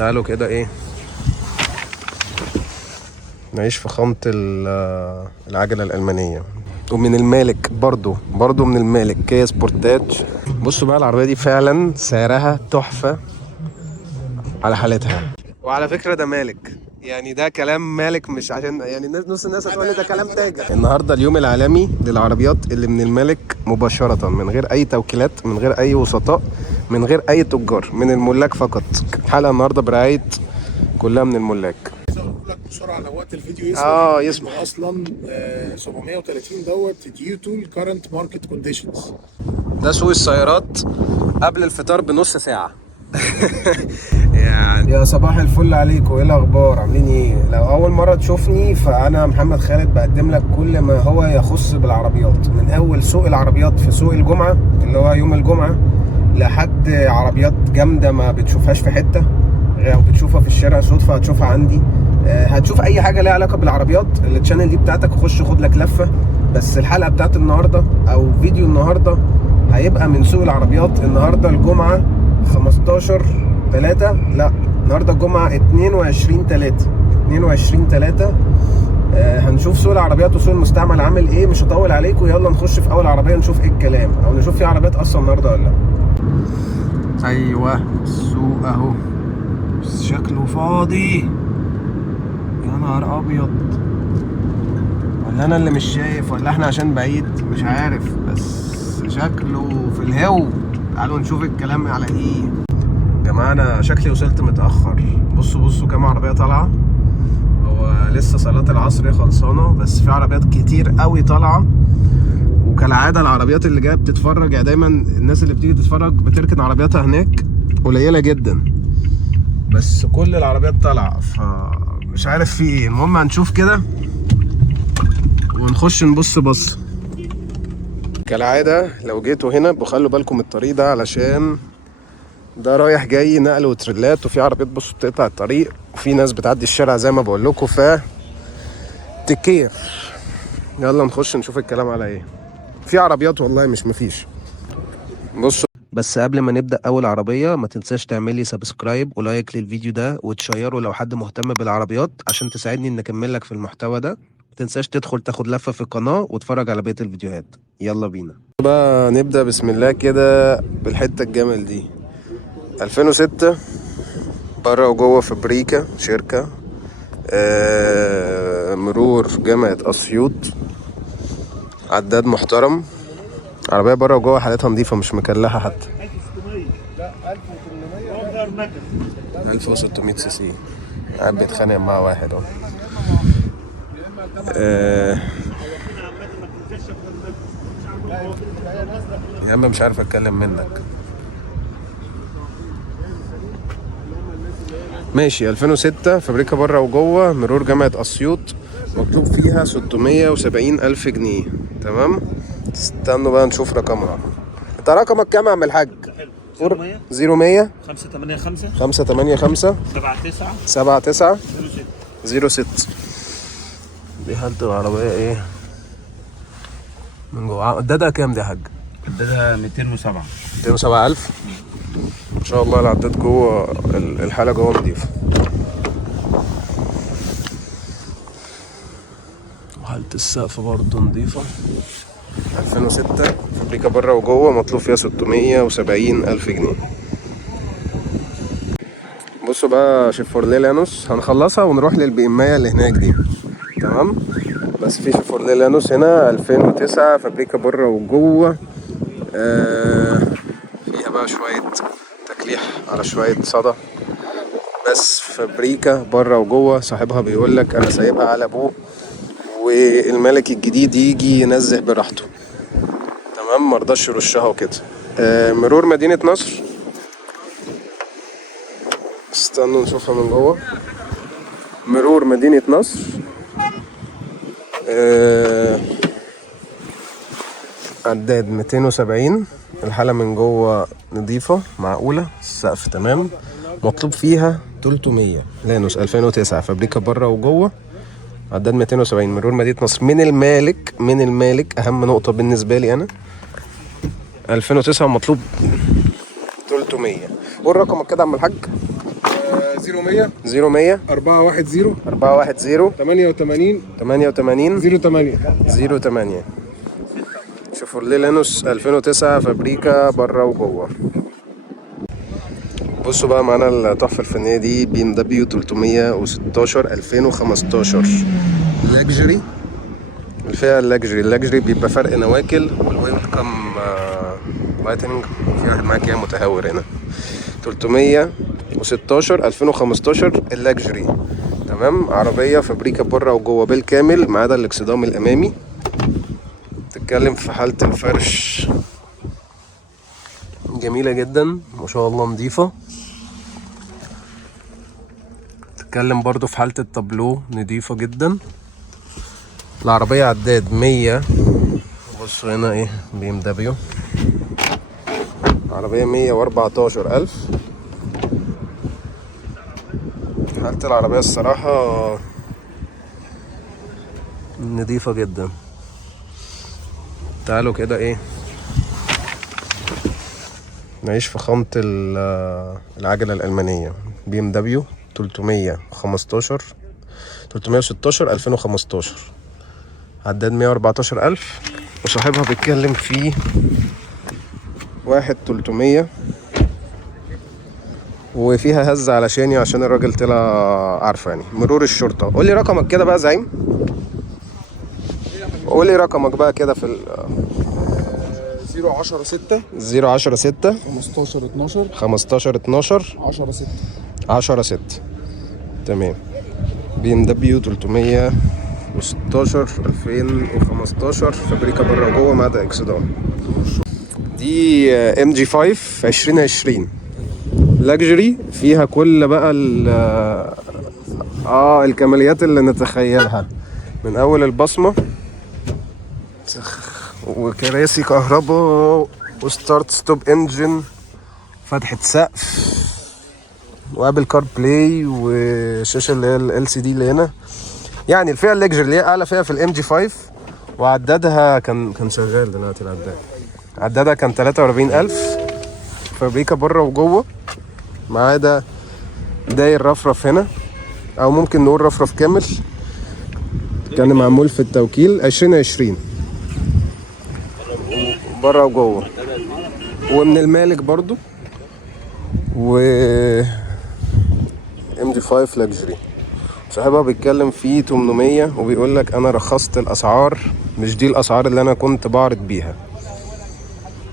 تعالوا كده ايه نعيش في خامة العجلة الألمانية. ومن المالك برضو من المالك كيا سبورتاج. بصوا بقى العربية دي فعلا سعرها تحفة على حالتها. وعلى فكرة ده مالك، يعني ده كلام مالك، مش عشان يعني نص الناس هتقول لي ده كلام تاجر. النهارده اليوم العالمي للعربيات اللي من المالك مباشرة، من غير أي توكيلات، من غير أي وسطاء، من غير أي تجار، من الملاك فقط. الحلقة النهارده برعاية كلها من الملاك. اقول لك بسرعه لو وقت الفيديو يسمح اصلا 730 دوت ديو تو الكرنت ماركت كونديشنز. ده سوق السيارات قبل الفطار بنص ساعة. يعني يا صباح الفل عليكم، ايه الاخبار؟ عاملين ايه؟ لو اول مرة تشوفني فانا محمد خالد، بقدم لك كل ما هو يخص بالعربيات، من اول سوق العربيات في سوق الجمعة اللي هو يوم الجمعة، لحد عربيات جامدة ما بتشوفهاش في حتة، او بتشوفها في الشارع صدفة هتشوفها عندي. هتشوف اي حاجة ليها علاقة بالعربيات. التشانل دي بتاعتك، خش خد لك لفة. بس الحلقة بتاعت النهاردة او فيديو النهاردة هيبقى من سوق العربيات. النهاردة الجمعة 15/3، لا النهاردة الجمعة 22/3. هنشوف سوق العربيات وسوق المستعمل عامل ايه. مش هطول عليكم، يلا نخش في اول عربية نشوف ايه الكلام، او نشوف في عربيات اصلا النهاردة ولا لا. ايوه السوق اهو، بس شكله فاضي. يا نهار ابيض، ولا انا اللي مش شايف، ولا احنا عشان بعيد، مش عارف، بس شكله في الهو. تعالوا نشوف الكلام على ايه. يا جماعه انا شكلي وصلت متاخر. بصوا كام عربيه طالعه. هو لسه صلاه العصر خلصانه، بس في عربيات كتير قوي طالعه. وكالعاده العربيات اللي جايه بتتفرج، يعني دايما الناس اللي بتيجي تتفرج بتركن عربياتها هناك قليله جدا، بس كل العربيات طالعه، فمش عارف في ايه. المهم هنشوف كده ونخش نبص بص. كالعاده لو جيتوا هنا بخلوا بالكم من الطريق ده، علشان ده رايح جاي نقل وتريلات، وفي عربيات بصوا بتقطع الطريق، وفي ناس بتعدي الشارع زي ما بقول لكم، تكير. يلا نخش نشوف الكلام على ايه. في عربيات والله مش مفيش. بصوا بس قبل ما نبدأ أول عربية، ما تنساش تعملي سبسكرايب ولايك للفيديو ده، وتشيره لو حد مهتم بالعربيات، عشان تساعدني إن أكمل لك في المحتوى ده. ما تنساش تدخل تاخد لفة في القناة وتفرج على بقية الفيديوهات. يلا بينا بقى نبدأ بسم الله كده بالحتة الجمل دي. 2006، بره وجوه فابريكا شركة. مرور جامعة أسيوط، عداد محترم. عربية بره وجوه حالتها نظيفة، مش مكلحة حتى. 1600 سي سي. قاعد بيتخانق مع واحد اهو. يا عم مش عارف اتكلم منك. ماشي. 2006، فابريكا بره وجوه، مرور جامعة أسيوط، مطلوب فيها 670 ألف جنيه. تمام، استنوا بقى نشوف رقمها. انت رقمك كام يا عم الحاج؟ 0100 585 585 79 06. دي حالة العربية ايه من جوه؟ عدادها كام دي يا حاج؟ عددها 207. 207,000 ان شاء الله. العداد جوه، الحالة جوه نضيفة، وحالة السقف برضه نضيفة. 2006، فابريكا بره وجوه، مطلوب فيها 670 ألف جنيه. بصوا بقى شيفورليه لانوس، هنخلصها ونروح للبيماية اللي هناك دي. تمام، بس في شيفورليه لانوس هنا 2009، فابريكا بره وجوه. فيها بقى شوية تكليح على شوية صدى، بس فابريكا بره وجوه. صاحبها بيقولك انا سايبها على ابوه، والملك الجديد يجي ينزه براحته. تمام، مرضاش يرشها وكده. مرور مدينة نصر، استنوا نشوفها من جوه. مرور مدينة نصر. عداد 270. الحالة من جوه نظيفة معقولة، السقف تمام. مطلوب فيها 300. لانوس 2009، فابريكا بره وجوه، عداد 270، مرور مدينة نصر، من المالك. أهم نقطة بالنسبة لي أنا 2009 مطلوب 300. قول رقمك كده يا عم الحاج. 0100 0100 410 410 88 88 08. 08. شيفروليه لانوس 2009 فابريكا بره وجوه. بصوا بقى معانا التحفة الفنية دي بي ام دبليو 316 2015 لاكجري. الفئة اللاكجري بيبقى فرق نواكل والويلكم لايتنج. في واحد معاك يا متهور هنا. 316 2015 اللاكجري. تمام. عربية فابريكا بره وجوه بالكامل ما عدا الاكسدام الامامي. تتكلم في حالة الفرش جميلة جدا ما شاء الله، نضيفة. تتكلم برضو في حالة التابلو نضيفة جدا. العربية عداد 100. بصوا هنا ايه بي ام دبليو. عربية 114,000. حالة العربية الصراحة نضيفة جدا. تعالوا كده ايه نعيش في خامة العجلة الألمانية. بي ام دبليو 316 2015 عداد 114,000. وصاحبها بيتكلم في 1,300 وفيها هزة علشاني عشان الراجل طلع عارفة يعني. مرور الشرطة. قولي رقمك كده بقى زعيم. قولي رقمك بقى كده في 010 6 010 6 15 12 15 12 10 6. 10 6. تمام. بي ام دبليو 316 2015 فابريكا بره وجوه ما عدا اكسدام. دي ام جي 5 2020 لاكجري. فيها كل بقى الكماليات اللي نتخيلها، من اول البصمه وكراسي كهرباء وستارت ستوب انجن، فتحة سقف وابل كار بلاي والشاشه اللي هي ال LCD اللي هنا. يعني الفئه اللاكجري اللي هي اعلى فئه في الام جي 5. وعدادها كان شغال دلوقتي. العداد عدادها كان 43,000 فابريكا بره وجوه ما عدا داير رفرف هنا، او ممكن نقول رفرف كامل. كان معمول في التوكيل 2020 بره وجوه ومن المالك برضو. و ام جي 5 لاكجري. صاحبها بيتكلم فيه 800 وبيقول لك انا رخصت الاسعار، مش دي الاسعار اللي انا كنت بعرض بيها.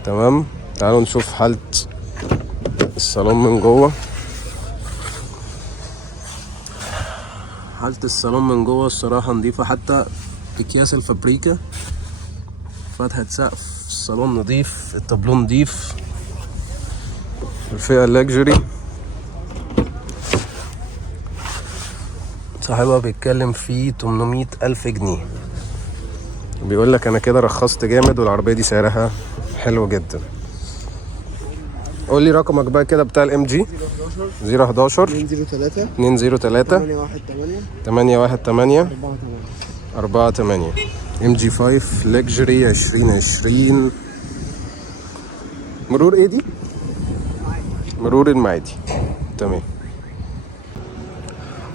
تمام. تعالوا نشوف حالة الصالون من جوه. حالة الصالون من جوه الصراحة نضيفة، حتى اكياس الفابريكا، فتحة سقف، الصالون نضيف، التابلو نضيف. الفئة اللاكجري صاحبها بيتكلم فيه 800,000 جنيه. بيقول لك انا كده رخصت جامد والعربية دي سعرها حلو جدا. قول لي رقمك بقى كده بتاع الام جي. 011 203 203 818 48 ام جي 5 لاكجري 2020. مرور ايه دي؟ مرور المعادي. تمام.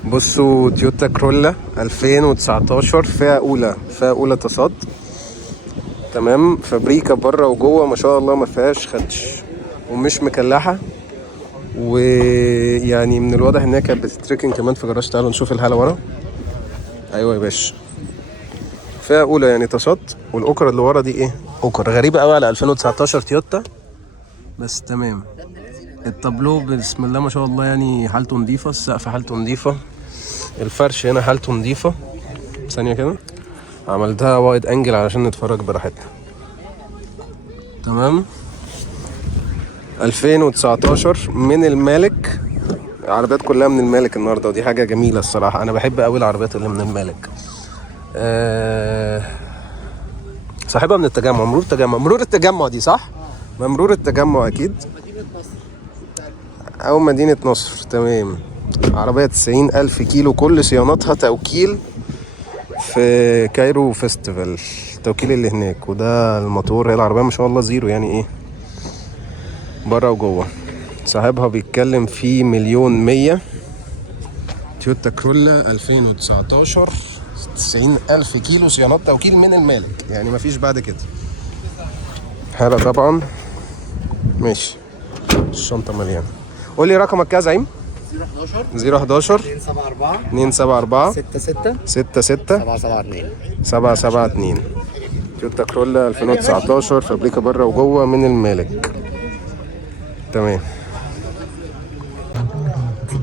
بصوا تويوتا كرولا 2019 فئة أولى تصاد. تمام. فابريكا بره وجوه ما شاء الله ما فيهاش خدش ومش مكلحة. ويعني من الواضح انها كانت بتتركن كمان في جراج. تعالوا نشوف الحالة ورا. ايوه يا باشا، فئة أولى يعني تصاد. والأوكر اللي ورا دي ايه؟ أوكر غريبة قوي على 2019 تويوتا، بس تمام. التابلو بسم الله ما شاء الله يعني حالته نضيفة. السقف حالته نضيفة. الفرش هنا حالته نضيفة. ثانية كده عملتها وايد انجل علشان نتفرج براحتنا. تمام. 2019 من المالك. العربيات كلها من المالك النهارده ودي حاجة جميلة الصراحة. انا بحب قوي العربيات اللي من المالك. صاحبها من التجمع. مرور التجمع دي صح؟ مرور التجمع اكيد، او مدينة نصر. تمام. عربية 90,000 كيلو، كل صيانتها توكيل في كايرو فيستيفال، التوكيل اللي هناك. وده الموتور. هي العربية ما شاء الله زيرو يعني ايه بره وجوه. صاحبها بيتكلم في 1,100,000 تويوتا كرولا 2019 90,000 كيلو، صيانات توكيل من المالك، يعني مفيش بعد كده. حالة طبعا. ماشي، الشنطة مليانة. قول لي رقمك كده يا زعيم. 011 274 66 772. تويوتا كرولا 2019 فابريكا بره وجوه من المالك. تمام.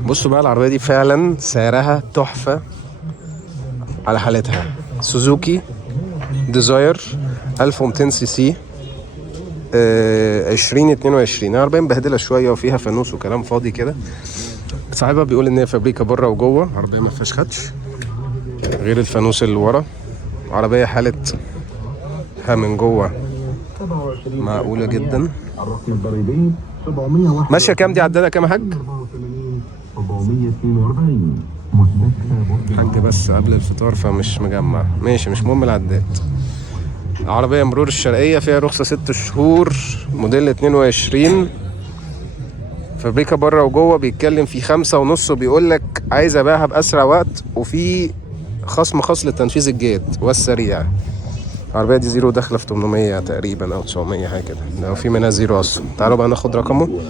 بصوا بقى العربية دي فعلا سعرها تحفة على حالتها. سوزوكي ديزاير 1200 سي سي 2022. عربية مبهدلة شوية وفيها فانوس وكلام فاضي كده. صاحبها بيقول ان هي فابريكا بره وجوه، عربية ما فيهاش خدش غير الفانوس اللي ورا. عربية حالتها من جوه معقولة جدا. ماشية كام دي؟ عدادها كام يا حاج؟ 442 حاج بس قبل الفطار فمش مجمع. ماشي مش مهم العداد. عربية مرور الشرقية، فيها رخصة 6 شهور، موديل 22، فابريكا بره وجوه. بيتكلم في 5.5 وبيقول لك عايز ابيعها بأسرع وقت، وفي خصم خاص للتنفيذ الجيد والسريع. العربية دي زيرو داخلة في 800 تقريبا أو 900 حاجة كده، لو في منها زيرو أصلا. تعالوا بقى ناخد رقمه.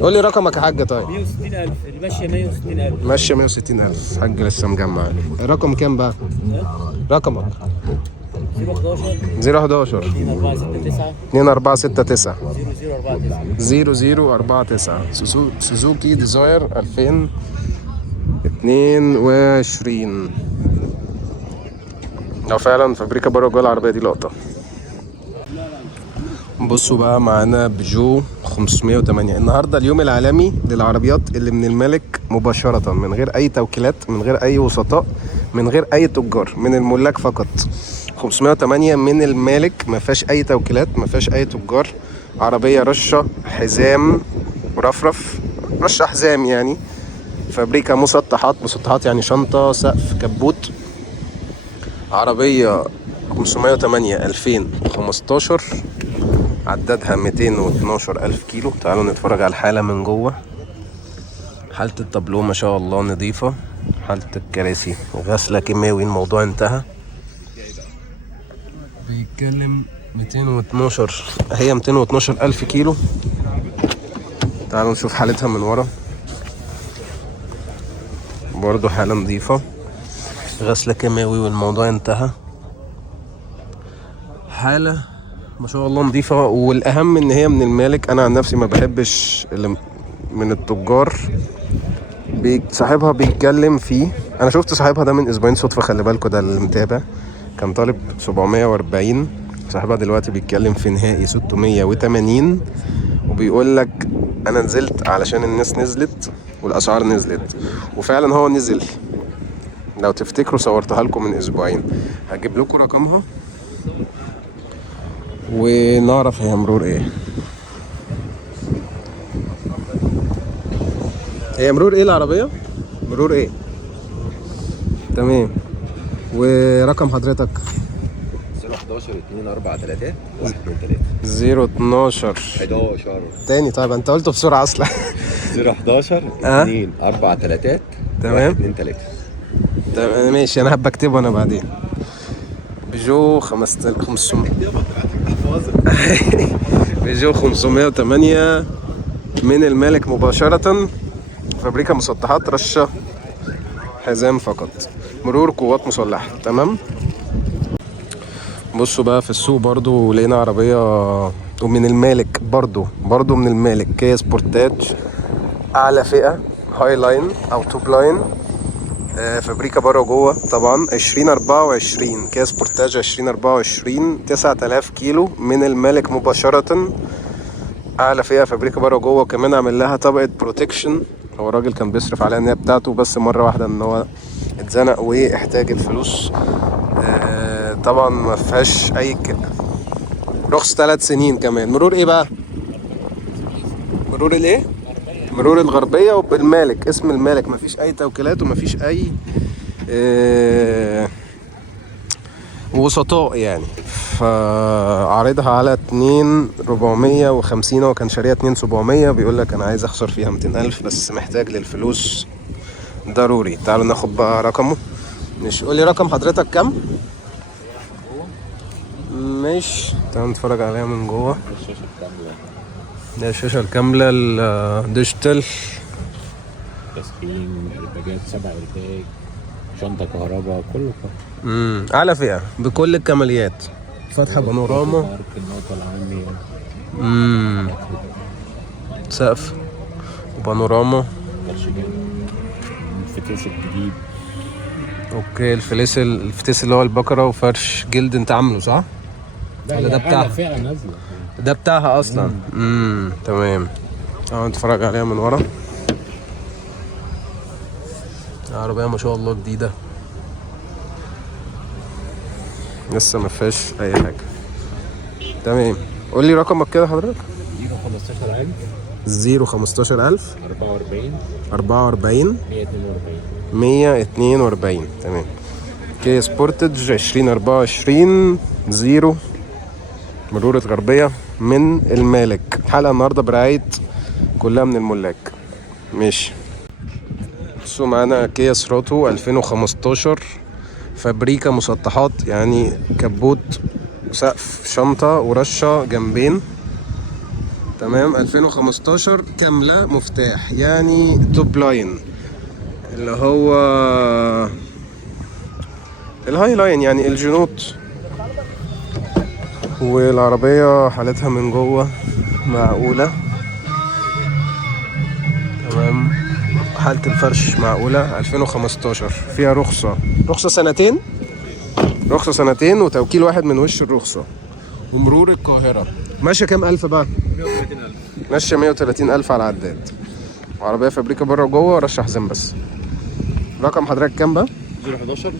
قول لي رقمك يا حاج. طيب 160,000 الماشية 160,000 ماشية 160,000. حاج لسه مجمع. الرقم كام بقى؟ رقمك 011 2469 0049 سوزوكي ديزاير 2022. لو فعلا فابريكا بره جوه العربية دي لقطة. بصوا بقى معانا بيجو 508. النهارده اليوم العالمي للعربيات اللي من المالك مباشرة، من غير أي توكيلات، من غير أي وسطاء، من غير أي تجار، من الملاك فقط. 508 من المالك، ما فيهاش أي توكيلات، ما فيهاش أي تجار. عربية رشة حزام ورفرف، رشة حزام يعني. فابريكا مسطحات يعني شنطة سقف كبوت. عربية 508 2015، عددها 212,000 كيلو. تعالوا نتفرج على الحالة من جوه. حالة التابلو ما شاء الله نظيفة. حالة الكراسي غسلة كيماوي، الموضوع انتهى. بيتكلم 212، هي 212,000 كيلو. تعالوا نشوف حالتها من ورا. برضو حالة نظيفة، غسلة كيماوي والموضوع انتهى. حالة ما شاء الله نظيفة، والأهم إن هي من المالك. أنا عن نفسي ما بحبش اللي من التجار. صاحبها بيتكلم فيه، أنا شفت صاحبها ده من أسبوعين صدفة، خلي بالكوا ده اللي متابع. كان طالب 740، صاحبها دلوقتي بيتكلم في نهائي 680. وبيقول لك أنا نزلت علشان الناس نزلت والأسعار نزلت، وفعلا هو نزل. لو تفتكروا صورتها لكم من أسبوعين، هجيب لكم رقمها ونعرف هي مرور ايه. هي مرور ايه العربية؟ مرور ايه؟ تمام. ورقم حضرتك؟ 011 243 123 012 11 تاني. طيب انت قلته بسرعة اصلا. 011 243 تمام 123. تمام ماشي، انا هبقى اكتبه انا بعدين. بيجو 500 بيجو 508 من المالك مباشرة، فابريكا مسطحات، رشة حزام فقط، مرور قوات مسلحة. تمام. بصوا بقى في السوق برضو لقينا عربية ومن المالك برضو من المالك، كيا سبورتاج أعلى فئة، هاي لاين أو توب لاين، فابريكا بره وجوه طبعا. 2024 كيا سبورتاج 2024، 9000 كيلو من المالك مباشرة، اعلى فيها فابريكا بره وجوه. وكمان عامل لها طبقة بروتكشن. هو الراجل كان بيصرف عليها ان هي بتاعته، بس مرة واحدة ان هو اتزنق واحتاج الفلوس. طبعا ما فيهاش اي رخص 3 سنين كمان. مرور ايه بقى؟ مرور الايه؟ مرور الغربية وبالمالك، اسم المالك، مفيش اي توكيلات ومفيش اي وسطاء يعني. فعارضها على 2,450، وكان شاريها 2,700. بيقول لك انا عايز اخسر فيها 200,000 بس محتاج للفلوس ضروري. تعالوا ناخد بقى رقمه. مش قولي رقم حضرتك كام؟ مش تعالوا نتفرج عليها من جوه. ده الشاشة الكاملة الديجيتال. تسخين، ايرباجات، 7 ايرباج، شنطة كهرباء، كله أعلى فئة بكل الكماليات. فتحة بانوراما. النقطة العامية. سقف وبانوراما. الفتيس الجديد. اوكي الفتيس اللي هو البقرة وفرش جلد انت عامله صح؟ ولا ده بتاعها؟ فئة نازلة. ده بتاعها اصلا. تمام. تعالوا نتفرج عليها من ورا. العربية ما شاء الله جديدة، لسه ما فيهاش اي حاجة. تمام. قول لي رقمك كده حضرتك. 015,000 015,000 44 142. تمام. كيا سبورتج 2024 زيرو مرورة غربية من المالك. الحلقة النهاردة برعاية كلها من الملاك. ماشي. بصوا معانا كيا سيراتو 2015 فابريكا مسطحات، يعني كبوت سقف شنطة ورشة جنبين. تمام. 2015 كاملة مفتاح، يعني توب لاين اللي هو الهاي لاين، يعني الجنوط. والعربية حالتها من جوه معقولة. تمام. حالة الفرش معقولة. 2015 فيها رخصة سنتين وتوكيل واحد من وش الرخصة ومرور القاهرة. ماشية كام ألف بقى؟ 130,000. ماشية 130,000 على العداد. عربية فابريكا بره وجوه ورش حزام بس. رقم حضرتك كام بقى؟ 011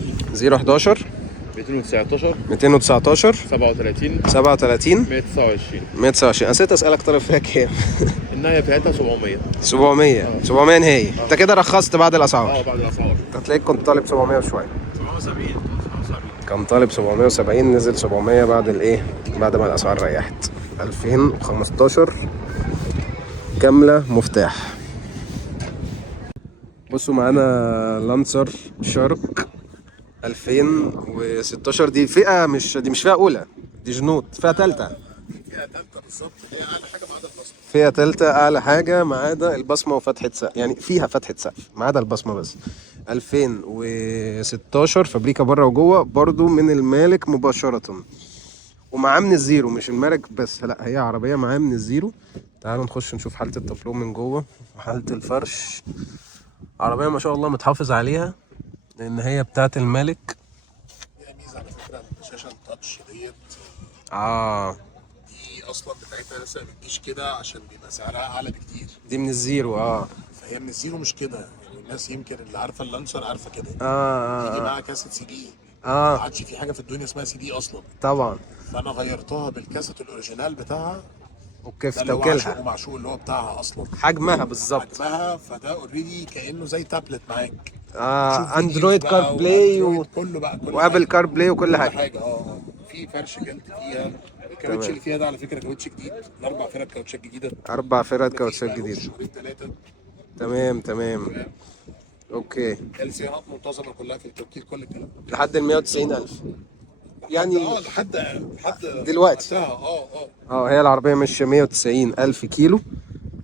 219 219 37 37 129. نسيت اسالك طرف فيها كام. النهاية بتاعتها 700. 700 نهائي. انت كده رخصت بعد الاسعار. بعد الأسعار. انت هتلاقيك كنت طالب 700 وشويه. 770. كان طالب 770 نزل 700 بعد بعد ما الاسعار ريحت. 2015 كامله مفتاح. بصوا معانا لانسر شارك 2016. دي فئه مش فئه اولى، دي جنوط فئه ثالثه. فئه ثالثه بالظبط، هي اعلى حاجه ما عدا البصمه. فئه ثالثه اعلى حاجه ما عدا البصمه وفتحه سقف، يعني فيها فتحه سقف ما عدا البصمه بس. 2016 فابريكا بره وجوه برضو من المالك مباشره، ومعاه من الزيرو. مش المالك بس، لا هي عربيه معاه من الزيرو. تعالوا نخش نشوف حاله التابلو من جوه وحاله الفرش. عربيه ما شاء الله متحافظ عليها لان هي بتاعه المالك. ميزه على فكره الشاشه التاتش ديت. دي اصلا بتاعتها لسه ما بتجيش كده عشان بيبقى سعرها اعلى بكتير. دي من الزيرو. فهي من الزيرو مش كده، يعني الناس يمكن اللي عارفه اللانسر عارفه كده. تيجي معاها كاسيت سي دي. ما عادش في حاجه في الدنيا اسمها سي دي اصلا. طبعا. فانا غيرتها بالكاسيت الاوريجينال بتاعها. اوكي في ده اللي هو توكيلها ومعشوق اللي هو بتاعها اصلا. حجمها بالظبط. فده اوريدي كانه زي تابلت معاك. اندرويد كار بلاي كله بقى وابل كار بلاي وكل حاجه. في فرش جلد فيها. الكاوتش اللي فيها ده على فكره كاوتش جديد. 4 فرق كاوتشات جديده. 4 فرق كاوتشات جديده. تمام. اوكي. الصيانات منتظمه كلها في التوكيل، كل الكلام لحد ال 190,000 يعني. لحد دلوقتي. هي العربيه ماشيه 190,000 كيلو.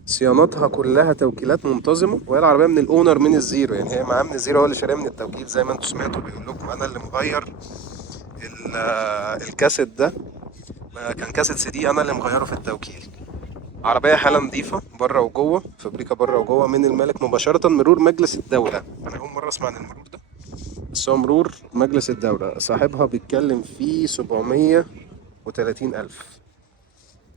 صيانتها كلها توكيلات منتظمه، وهي العربيه من الاونر من الزيرو، يعني هي معاه من الزيرو، هو اللي شاريها من التوكيل. زي ما انتم سمعتوا بيقول لكم انا اللي مغير الكاسيت ده. كان كاسيت سي دي انا اللي مغيره في التوكيل. عربيه حاله نظيفه بره وجوه، فابريكا بره وجوه من المالك مباشره. مرور مجلس الدوله. انا اول مره اسمع عن المرور ده، بس هو مرور مجلس الدوله. صاحبها بيتكلم فيه 730,000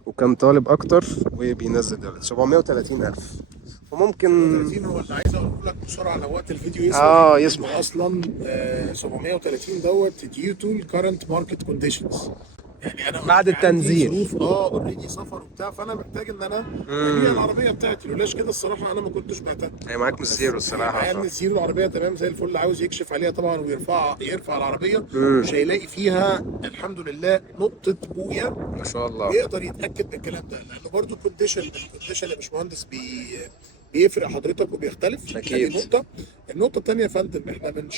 وكان طالب اكتر وبينزل دلوقتي 730,000. وممكن 30 هو اللي عايز اقول لك بسرعه لو وقت الفيديو يسمح. يسمح. اصلا 730 دوت ديو تو الكرنت ماركت كونديشنز. يعني انا بعد التنزيل اوريدي سفر وبتاع، فانا محتاج ان انا هي العربيه بتاعتي. لولاش كده الصراحه انا ما كنتش بعتها. هي معاك من الزيرو الصراحه. معايا من الزيرو العربيه تمام زي الفل. عاوز يكشف عليها طبعا ويرفع العربيه، مش هيلاقي فيها الحمد لله نقطه بويه ما شاء الله. ويقدر يتاكد من الكلام ده، لانه برده الكونديشن يا باشمهندس بيفرق حضرتك وبيختلف. أكيد. دي نقطه. النقطه الثانيه يا فندم، احنا من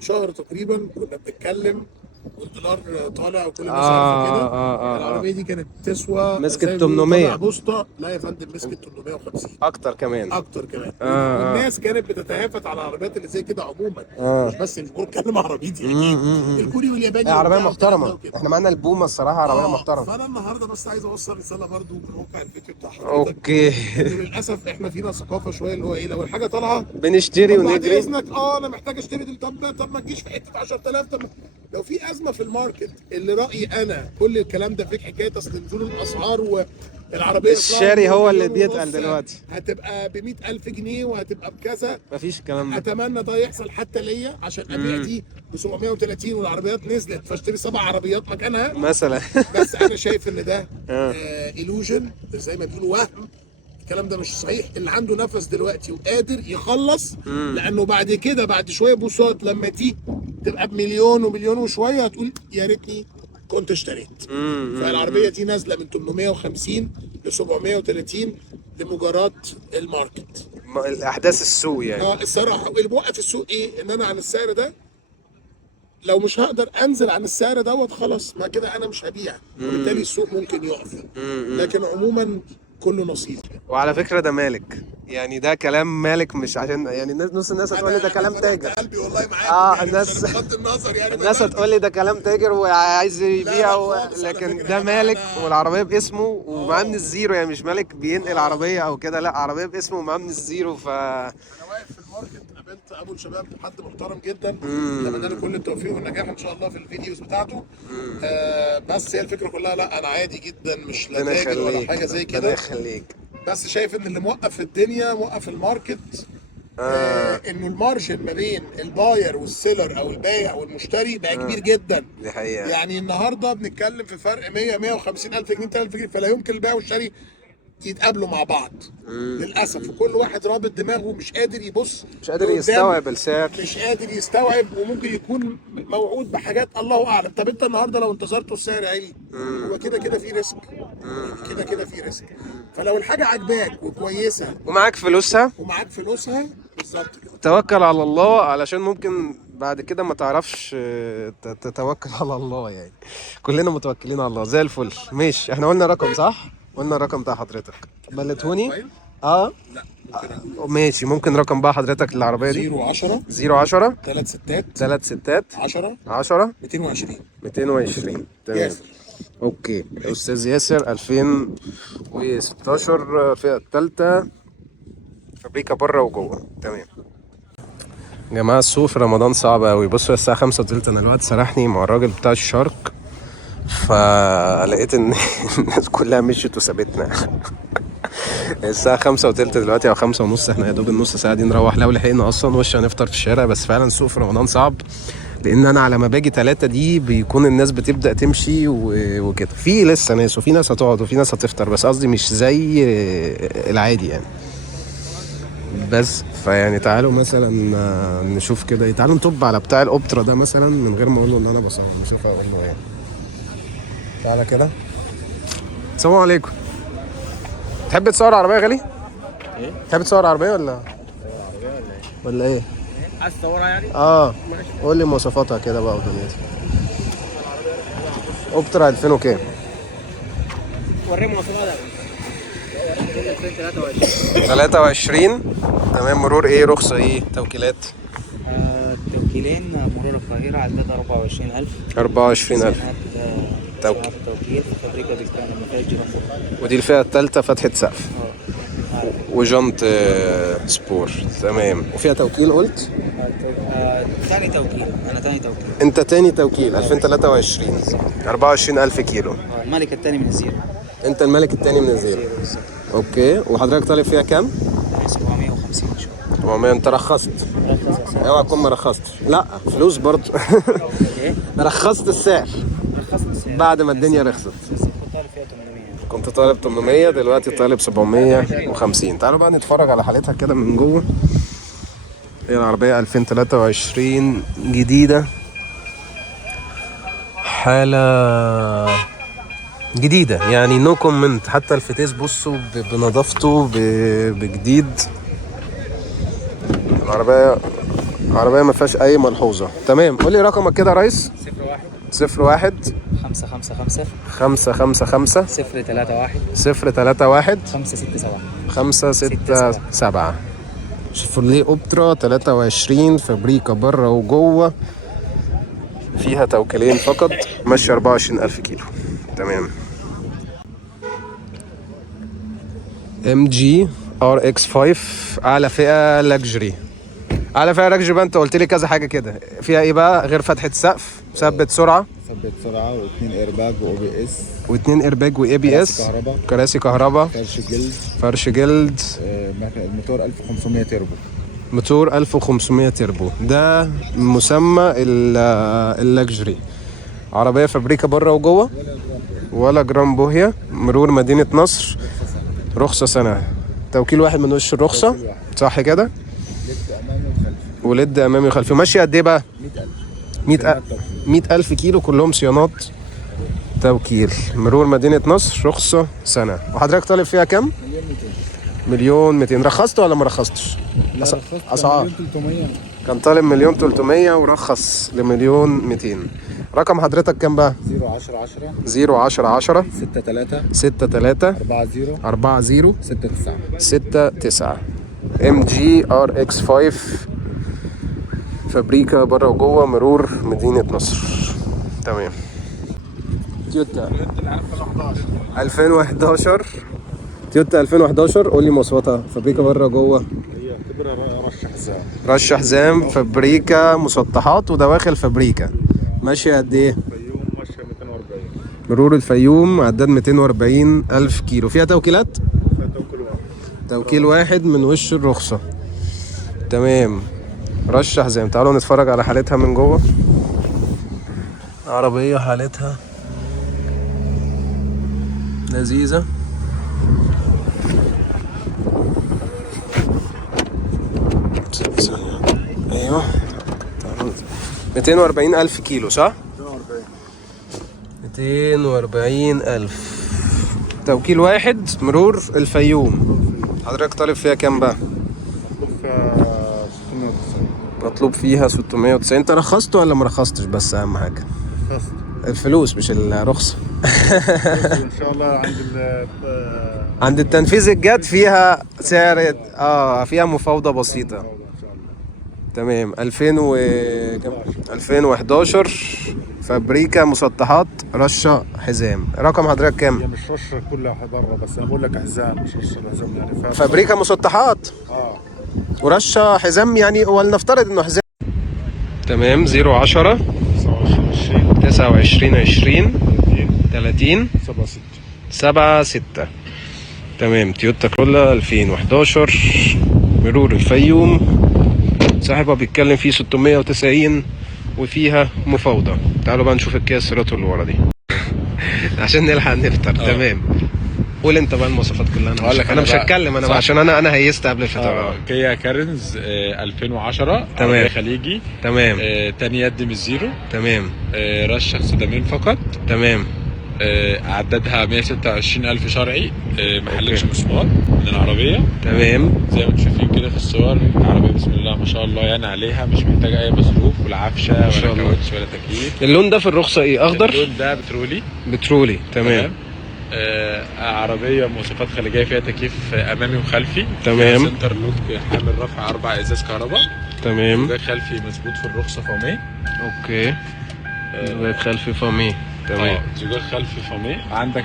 شهر تقريبا كنا بنتكلم والدولار طالع وكل الناس عارفه كده. العربيه دي كانت تسوى مسكت زي ما بيقولوا 800. طالع بوسطه. لا يا فندم، مسكت 850 اكتر كمان. والناس كانت بتتهافت على العربيات اللي زي كده عموما. مش بس الكوري، بتكلم عربيتي اكيد. الكوري والياباني عربيه وبتاع محترمه. والكلام ده احنا معانا البومه الصراحه، عربيه محترمه. فانا النهارده بس عايز اوصل رساله برضو من واقع الفيديو بتاع حضرتك. اوكي. للاسف احنا فينا ثقافه شويه اللي هو ايه، لو الحاجه طالعه بنشتري طب بعد ونجري. اذنك انا محتاج اشتري دي. طب ما تجيش في حته 10000. طب لو في ازمه في الماركت، اللي رايي انا كل الكلام ده فيك حكايه اصل نزول الاسعار والعربيه الشاري هو اللي مليون بيتقل ونص، دلوقتي. هتبقى ب 100000 جنيه وهتبقى بكذا. مفيش الكلام ده. اتمنى ده يحصل حتى ليا، عشان ابيع دي ب 730 والعربيات نزلت فاشتري 7 عربيات مكانها مثلا. بس انا شايف ان ده illusion، زي ما بيقولوا وهم. الكلام ده مش صحيح. اللي عنده نفس دلوقتي وقادر يخلص، لانه بعد كده بعد شويه بوصات لما تيجي تبقى بمليون ومليون وشويه هتقول يا ريتني كنت اشتريت. فالعربيه دي نازله من 850 ل 730 لمجرات الماركت، الاحداث السوق يعني. الصراحه. واللي موقف السوق ايه؟ ان انا عن السعر ده لو مش هقدر انزل عن السعر دوت خلاص، ما كده انا مش هبيع، وبالتالي السوق ممكن يقف. لكن عموما كله نصيب. وعلى فكره ده مالك، يعني ده كلام مالك، مش عشان يعني نص الناس هتقول لي ده كلام تاجر. قلبي والله معاك. يعني الناس بغض النظر يعني الناس هتقول لي ده كلام تاجر وعايز يبيع خالص. على لكن فكرة ده يعني مالك أنا والعربيه باسمه ومعاه من الزيرو، يعني مش مالك بينقل عربيه او كده، لا عربيه باسمه ومعاه من الزيرو. انا واقف في الماركت، قابلت ابو الشباب، حد محترم جدا، اتمنى له كل التوفيق والنجاح ان شاء الله في الفيديوز بتاعته. بس هي الفكره كلها، لا انا عادي جدا، مش لا تاجر ولا حاجه زي كده. ربنا يخليك. بس شايف ان اللي موقف الدنيا موقف الماركت. انه المارجن ما بين الباير والسيلر او البائع والمشتري بقى كبير جدا. دي حقيقه. يعني النهارده بنتكلم في فرق 150 الف جنيه 3000 جنيه، فلا يمكن البائع والشاري يتقابلوا مع بعض للاسف. وكل واحد رابط دماغه، مش قادر يبص، مش قادر يستوعب السعر، مش قادر يستوعب، وممكن يكون موعود بحاجات الله اعلم. طب انت النهارده لو انتظرته السعر عالي، هو كده في ريسك، كده في ريسك. فلو الحاجه عجباك وكويسه ومعاك فلوسها بالظبط كده، توكل على الله، علشان ممكن بعد كده ما تعرفش تتوكل على الله. يعني كلنا متوكلين على الله زي الفل. ماشي، احنا قلنا رقم صح؟ قلنا الرقم بتاع حضرتك بلتهوني. لا ماشي، ممكن رقم بقى حضرتك للعربيه دي 010 010 3 ستات 10 220. تمام. ياسر. اوكي، استاذ ياسر 2016 الفئه الثالثه، فابريكا بره وجوه. تمام يا جماعه. السوق في رمضان صعب قوي. بصوا الساعه 5:03، انا الوقت سرحني مع الراجل بتاع الشارك، فلقيت ان الناس كلها مشيت وسابتنا. الساعة 5:03 دلوقتي أو 5:30، احنا يا دوب النص ساعة دي نروح لو لحقنا أصلا، وش هنفطر في الشارع. بس فعلا السوق في رمضان صعب، لأن أنا على ما باجي 3 دي بيكون الناس بتبدأ تمشي وكده. في لسه ناس، وفي ناس هتقعد وفي ناس هتفطر، بس قصدي مش زي العادي يعني. بس فيعني تعالوا مثلا نشوف كده، تعالوا نطب على بتاع الأوبترا ده مثلا من غير ما أقول له إن أنا بصور، نشوف أقول له إيه. تعالى كده. السلام عليكم. تحب تصور عربية غالي؟ ايه؟ تحب تصور عربية ولا ولا ايه؟ عايز تصورها يعني؟ قول لي مواصفاتها كده بقى ودنيتها. اوبترا 2000 وكام؟ وريني مواصفاتها. 23. تمام. مرور ايه؟ رخصة ايه؟ توكيلات؟ توكيلين، مرور القاهرة عدد 24,000. 24,000 توكيل فابريكا بالكامل، ما فيهاش جناح. ودي الفئة الثالثة فتحة سقف وجنط سبور. تمام. وفيها توكيل قلت؟ تاني توكيل، أنا تاني توكيل. انت تاني توكيل 2023 24,000 كيلو. الملك التاني من الزيرو. انت الملك التاني من الزيرو. اوكي. وحضرتك طالب فيها كام؟ 750 ان شاء الله. 400. انت رخصت؟ اوعى تكون ما رخصتش. لا فلوس برضه. رخصت السعر بعد ما الدنيا رخصت. بس كنت طالب فيها 800. كنت طالب 800، دلوقتي طالب 750. تعالوا بقى نتفرج على حالتها كده من جوه. هي العربية 2023 جديدة، حالة جديده يعني نو كومنت. حتى الفتيس بصوا بنظافته بجديد. العربيه ما فيهاش اي ملحوظه. تمام. قول لي رقمك كده يا ريس. 01 555 555 031 031 567 567. شيفروليه اوبترا 23 فابريكا بره وجوه، فيها توكيلين فقط، ماشي 24,000 كيلو. تمام. MG RX5 اعلى فئه لاكجري. اعلى فئه لاكجري بقى انت قلت لي كذا حاجه كده. فيها ايه بقى غير فتحه سقف، مثبت سرعه، ثبت سرعه واثنين ايرباج واو اس واثنين ايرباج واي بي اس، كهرباء، كراسي كهرباء، فرش جلد، فرش جلد، الموتور 1500 تربو. موتور 1500 تربو. ده مسمى اللاكجري. عربيه فابريكا بره وجوه ولا جرام بوهيا. مرور مدينه نصر، رخصه سنه، توكيل واحد من وش الرخصه، صح كده؟ ولد امامي وخلفي. ماشي قد ايه بقى؟ 100,000 كيلو، كلهم صيانات توكيل. مرور مدينه نصر، رخصه سنه. وحضرتك طالب فيها كام؟ 1,200,000. رخصت ولا ما رخصتش؟ اسعار كان طالب 1,300,000 ورخص ل1,200,000. رقم حضرتك كام بقى؟ 01010 63 40 69 MG RX5 فابريكا بره وجوه، مرور مدينة نصر. تمام. تويوتا 2011. تويوتا 2011. قول لي مواصفاتها. فابريكا بره وجوه. هي كبرى رش حزام. رش حزام، فابريكا، مسطحات ودواخل فابريكا. ماشية قد ايه؟ الفيوم ماشيه 240. مرور الفيوم عداد 240,000 كيلو. فيها توكيلات؟ فيها توكيل واحد. توكيل واحد من وش الرخصة. تمام. رش حزام. تعالوا نتفرج على حالتها من جوه. عربية حالتها لذيذة. ايوه 240,000 كيلو صح؟ 240,000. توكيل واحد، مرور الفيوم. حضرتك طالب فيها كام بقى؟ مطلوب فيها 690. انت رخصت ولا ما رخصتش؟ بس اهم حاجه رخصت. الفلوس مش الرخصه. ان شاء الله عند التنفيذ الجاد فيها سعر فيها مفاوضه بسيطه. تمام. 2011 فابريكا، مسطحات، رشه حزام. رقم حضرتك كام؟ هي مش رشه كلها بره، بس انا بقول لك حزام مش حزام يعني. فابريكا، مسطحات ورشه حزام يعني، ولنفترض انه حزام. تمام. 010 29 20 30 76. تمام. تويوتا كرولا 2011 مرور الفيوم. صاحبها بيتكلم فيه 690 وفيها مفاوضة. تعالوا بقى نشوف الكيا سيراتو اللي ورا دي عشان نلحق نفطر. تمام. قول انت بقى المواصفات كلها. انا مش هتكلم انا عشان انا هيست قبل الفطار. كيا كارنز 2010. تمام. خليجي. تمام. تاني يد من الزيرو. تمام. رشح سدامين فقط. تمام. عددها 126,000 شرعي. محلكش مسمار من العربية. تمام. زي ما انتم شايفين كده في الصور. العربية بسم الله ما شاء الله يعني عليها، مش محتاجة أي مصروف، ولا عفشة ولا كاوتش ولا تكييف. اللون ده في الرخصة ايه؟ اخضر؟ اللون ده بترولي. بترولي. تمام. عربية مواصفات خارجية، فيها تكييف أمامي وخلفي. تمام. سنتر لوك حامل رفع 4 إزاز كهرباء. تمام. زجاج خلفي مظبوط في الرخصة فامي. اوكي. زجاج خلفي فامي. تمام. زجاج خلفي فامي. عندك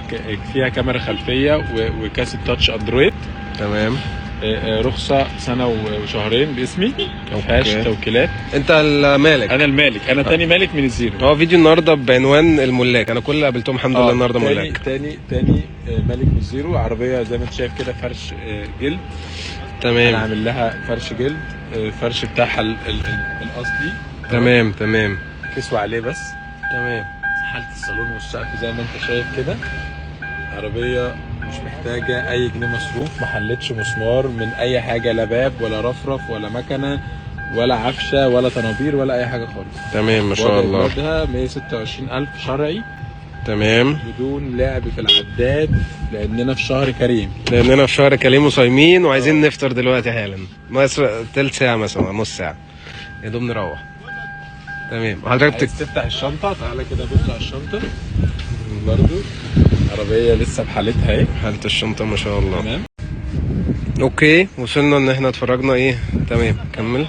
فيها كاميرا خلفية وكاسة تاتش اندرويد. تمام. رخصة سنة وشهرين باسمي. مفيهاش توكيلات. انت المالك؟ انا المالك. انا تاني مالك من الزيرو. هو فيديو النهارده بعنوان الملاك. انا كل اللي قابلتهم الحمد لله النهارده ملاك. تاني مالك من الزيرو. عربية زي ما انت شايف كده فرش جلد. تمام. انا عامل لها فرش جلد. فرش بتاعها الاصلي. تمام. كسوة عليه بس. تمام. حالة الصالون والسقف زي ما انت شايف كده. عربية مش محتاجة أي جنيه مصروف، محلتش مسمار من أي حاجة، لا باب ولا رفرف ولا مكنة ولا عفشة ولا طنابير ولا أي حاجة خالص. تمام ما شاء الله. وجهها 126,000 شرعي. تمام. بدون لعب في العداد لاننا في شهر كريم. لاننا في شهر كريم وصايمين وعايزين نفطر دلوقتي حالا، ناقص تلت ساعه مثلا، نص ساعه يا دوب نروح. تمام. حضرتك عايز تفتح الشنطه؟ تعالى كده بص على الشنطه برضو، عربيه لسه بحالتها اهي. حالة الشنطه ما شاء الله. تمام. اوكي، وصلنا ان احنا اتفرجنا ايه. تمام، كمل.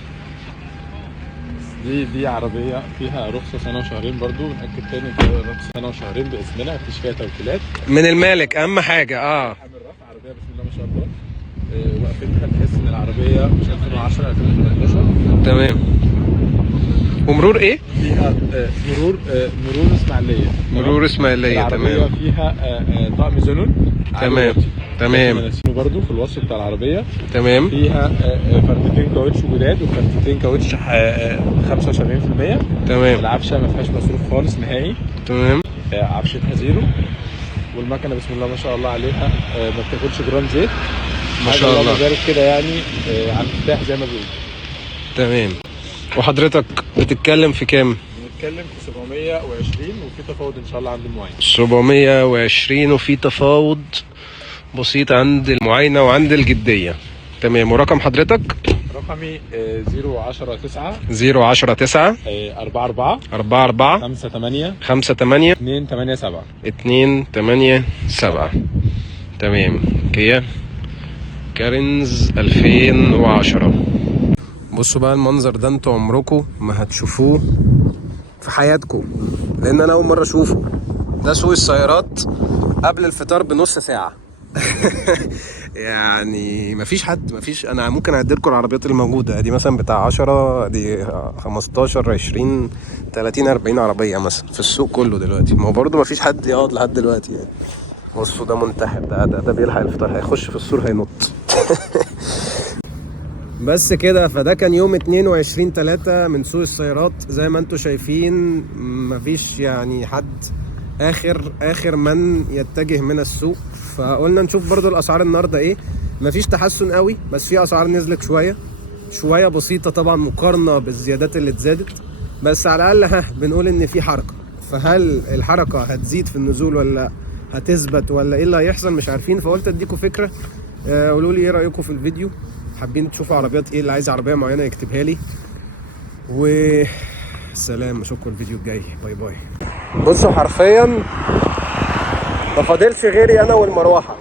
دي عربيه فيها رخصه سنه وشهرين، برضو ناكد تاني فيها رخصه سنه وشهرين باسمنا، مفيش فيها توكيلات. من المالك اهم حاجه. حامل رفع، عربيه بسم الله ما شاء الله. وقفتها تحس ان العربيه مش 2010 2013. تمام. ومرور ايه؟ فيها مرور اسماعيليه. مرور اسماعيليه. العربيه تمام. فيها طقم زنون. تمام. تمام. برضو في الوصف بتاع العربيه. تمام. فيها فردتين كاوتش جداد وفردتين كاوتش 75%. تمام. العفشه ما فيهاش مصروف خالص نهائي. تمام. عفشتها زيرو. والمكنه بسم الله ما شاء الله عليها ما بتاكلش جرام زيت ما شاء الله. ذلك كده يعني على المفتاح زي ما بيقولوا. تمام. وحضرتك بتتكلم في كام؟ بنتكلم في 720 وفي تفاوض ان شاء الله عند المعاين. 720 وفي تفاوض بسيط عند المعاينة وعند الجدية. تمام. ورقم حضرتك؟ رقمي 010 9 010 9 44 44 58 58 287. 287. تمام. كيا كارينز 2010. بصوا بقى المنظر ده، انتوا عمركم ما هتشوفوه في حياتكم، لان انا اول مره اشوفه. ده سوق السيارات قبل الفطار بنص ساعه. يعني مفيش حد، انا ممكن اعدلكم العربيات اللي موجوده دي مثلا بتاع 10 دي 15 20 30 40 عربيه مثلا في السوق كله دلوقتي. ما هو برضه مفيش حد يقعد لحد دلوقتي يعني. بصوا ده منتحر، ده بيلحق الفطار، هيخش في السور هينط. بس كده. فده كان يوم 22/3 من سوق السيارات. زي ما انتم شايفين مفيش يعني حد اخر من يتجه من السوق. فقلنا نشوف برضو الاسعار النهارده ايه. مفيش تحسن قوي، بس في اسعار نزلت شويه بسيطه طبعا مقارنه بالزيادات اللي اتزادت، بس على الاقل بنقول ان في حركه. فهل الحركه هتزيد في النزول ولا هتثبت ولا ايه اللي هيحصل مش عارفين. فقلت اديكم فكره. قولوا لي ايه رايكم في الفيديو، حابين تشوفوا عربيات ايه، اللي عايز عربيه معينه يكتبها لي. وسلام، اشوفكم الفيديو الجاي. باي باي. بصوا حرفيا ما فاضلش غيري انا والمروحه.